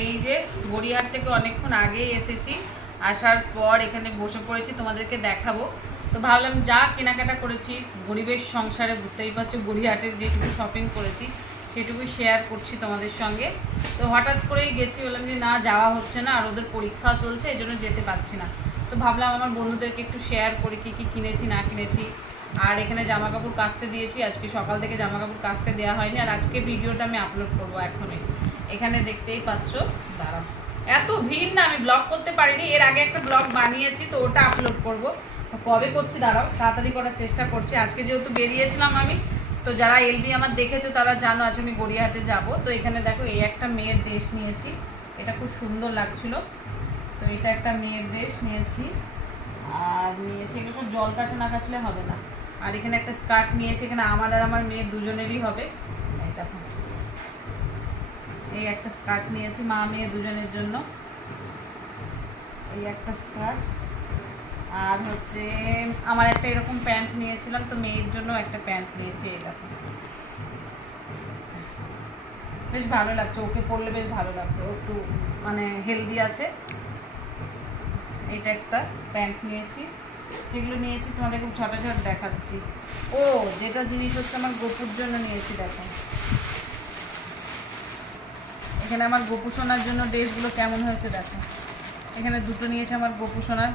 এই যে গড়িয়াহাট থেকে অনেকক্ষণ আগেই এসেছি, আসার পর এখানে বসে পড়েছি, তোমাদেরকে দেখাবো। তো ভাবলাম যা কেনাকাটা করেছি, গরিবের সংসারে বুঝতেই পারছ, গড়িয়াহাটের যেটুকু শপিং করেছি সেটুকু শেয়ার করছি তোমাদের সঙ্গে। তো হঠাৎ করেই গেছি, বললাম যে না, যাওয়া হচ্ছে না, আর ওদের পরীক্ষা চলছে, এই জন্য যেতে পারছি না। তো ভাবলাম আমার বন্ধুদেরকে একটু শেয়ার করি, কী কী কিনেছি, না কিনেছি। আর এখানে জামা কাপড় কাচতে দিয়েছি। আজকে সকাল থেকে জামা কাপড় কাচতে দেওয়া হয়নি আর আজকে ভিডিওটা আমি আপলোড করব এখনই। এখানে দেখতেই পাচ্ছ, দাঁড়াও। এত ভিড় না, আমি ব্লগ করতে পারিনি। এর আগে একটা ব্লগ বানিয়েছি, তো ওটা আপলোড করব। কবে করছি, দাঁড়াও, তাড়াতাড়ি করার চেষ্টা করছি। আজকে যেহেতু বেরিয়েছিলাম আমি, তো যারা এলবি আমার দেখেছ তারা জানো আজ আমি গড়িয়াহাটে যাব। তো এখানে দেখো, এই একটা মেয়ের দেশ নিয়েছি। এটা খুব সুন্দর লাগছিল। তো এটা একটা মেয়ের দেশ নিয়েছি। আর নিয়েছি, এগুলো সব জল কাছে না কাছলে হবে না। আর এখানে একটা স্কার্ট নিয়েছি, এখানে আমার আর আমার মেয়ের দুজনেরই হবে। দেখো। এই একটা স্কার্ট নিয়েছি, মা, মেয়ে দুজনের জন্য। এই একটা স্কার্ট। আর হচ্ছে, আমার একটা এরকম প্যান্ট নিয়েছিলাম, তো মেয়ের জন্য একটা প্যান্ট নিয়েছি, এই দেখো। বেশ ভালো লাগছে, ওকে পরলে বেশ ভালো লাগবে। একটু মানে হেলদি আছে। এটা একটা প্যান্ট নিয়েছি। যেগুলো নিয়েছি, তোমাদের খুব ঝটাঝট দেখাচ্ছি। ও, যেটা জিনিস হচ্ছে আমার গোপুর জন্য নিয়েছি, দেখো। এখানে আমার গোপু সোনার জন্য ড্রেসগুলো কেমন হয়েছে, দেখো। এখানে দুটো নিয়েছে আমার গোপু সোনার।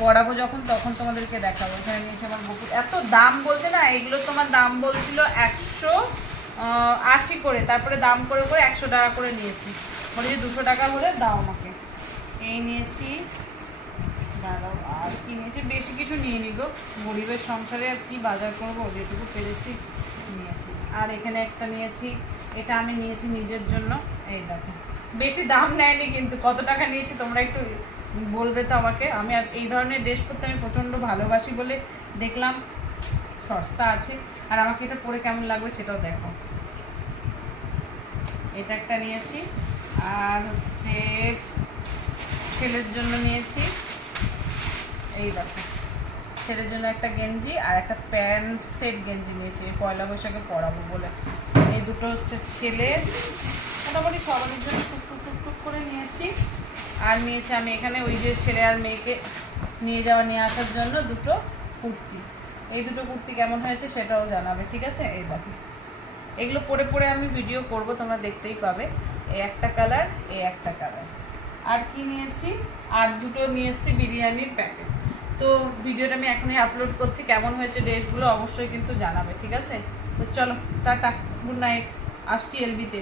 পরাবো যখন, তখন তোমাদেরকে দেখাবো। এখানে নিয়েছে আমার গোপু এত দাম বলতে না, এগুলো তোমার দাম বলছিল একশো আশি করে। তারপরে দাম করে করে একশো টাকা করে নিয়েছি। বলেছি দুশো টাকা হলে দাও আমাকে। এই নিয়েছি দাঁড়াও, আর কি নিয়েছি? বেশি কিছু নিয়ে নি গো। গরিবের সংসারে আর কি বাজার করব, যেটুকু পেরেছি নিয়েছি। আর এখানে একটা নিয়েছি, এটা আমি নিয়েছি নিজের জন্য। এই দেখো। বেশি দাম নেয়নি কিন্তু, কত টাকা নিয়েছি তোমরা একটু বলবে তো আমাকে। আমি আর এই ধরনের ড্রেস পরতে আমি প্রচণ্ড ভালোবাসি বলে দেখলাম। সস্তা আছে। আর আমাকে এটা পরে কেমন লাগবে সেটাও দেখো। এটা একটা নিয়েছি। আর হচ্ছে ছেলের জন্য নিয়েছি। এই দেখো। ছেলের জন্য একটা গেঞ্জি আর একটা প্যান্ট সেট গেঞ্জি নিয়েছি। পয়লা বৈশাখে পরাবো বলে। এই দুটো হচ্ছে ছেলে। মোটামুটি সবারই জন্য টুক টুক টুক টুক করে নিয়েছি। আর নিয়েছি আমি এখানে ওই যে ছেলে আর মেয়েকে নিয়ে যাওয়া, নিয়ে আসার জন্য দুটো কুর্তি। এই দুটো কুর্তি কেমন হয়েছে সেটাও জানাবে, ঠিক আছে? এই দেখো। এগুলো পরে পরে আমি ভিডিও করব, তোমরা দেখতেই পাবে। এই একটা কালার এই একটা কালার আর কি নিয়েছি? আর দুটো নিয়ে এসেছি বিরিয়ানির প্যাকেট। তো ভিডিওটা আমি এখনই আপলোড করছি, কেমন হয়েছে ড্রেসগুলো অবশ্যই কিন্তু জানাবে, ঠিক আছে? তো চলো, টাটা গুড নাইট আসছি এলবিতে।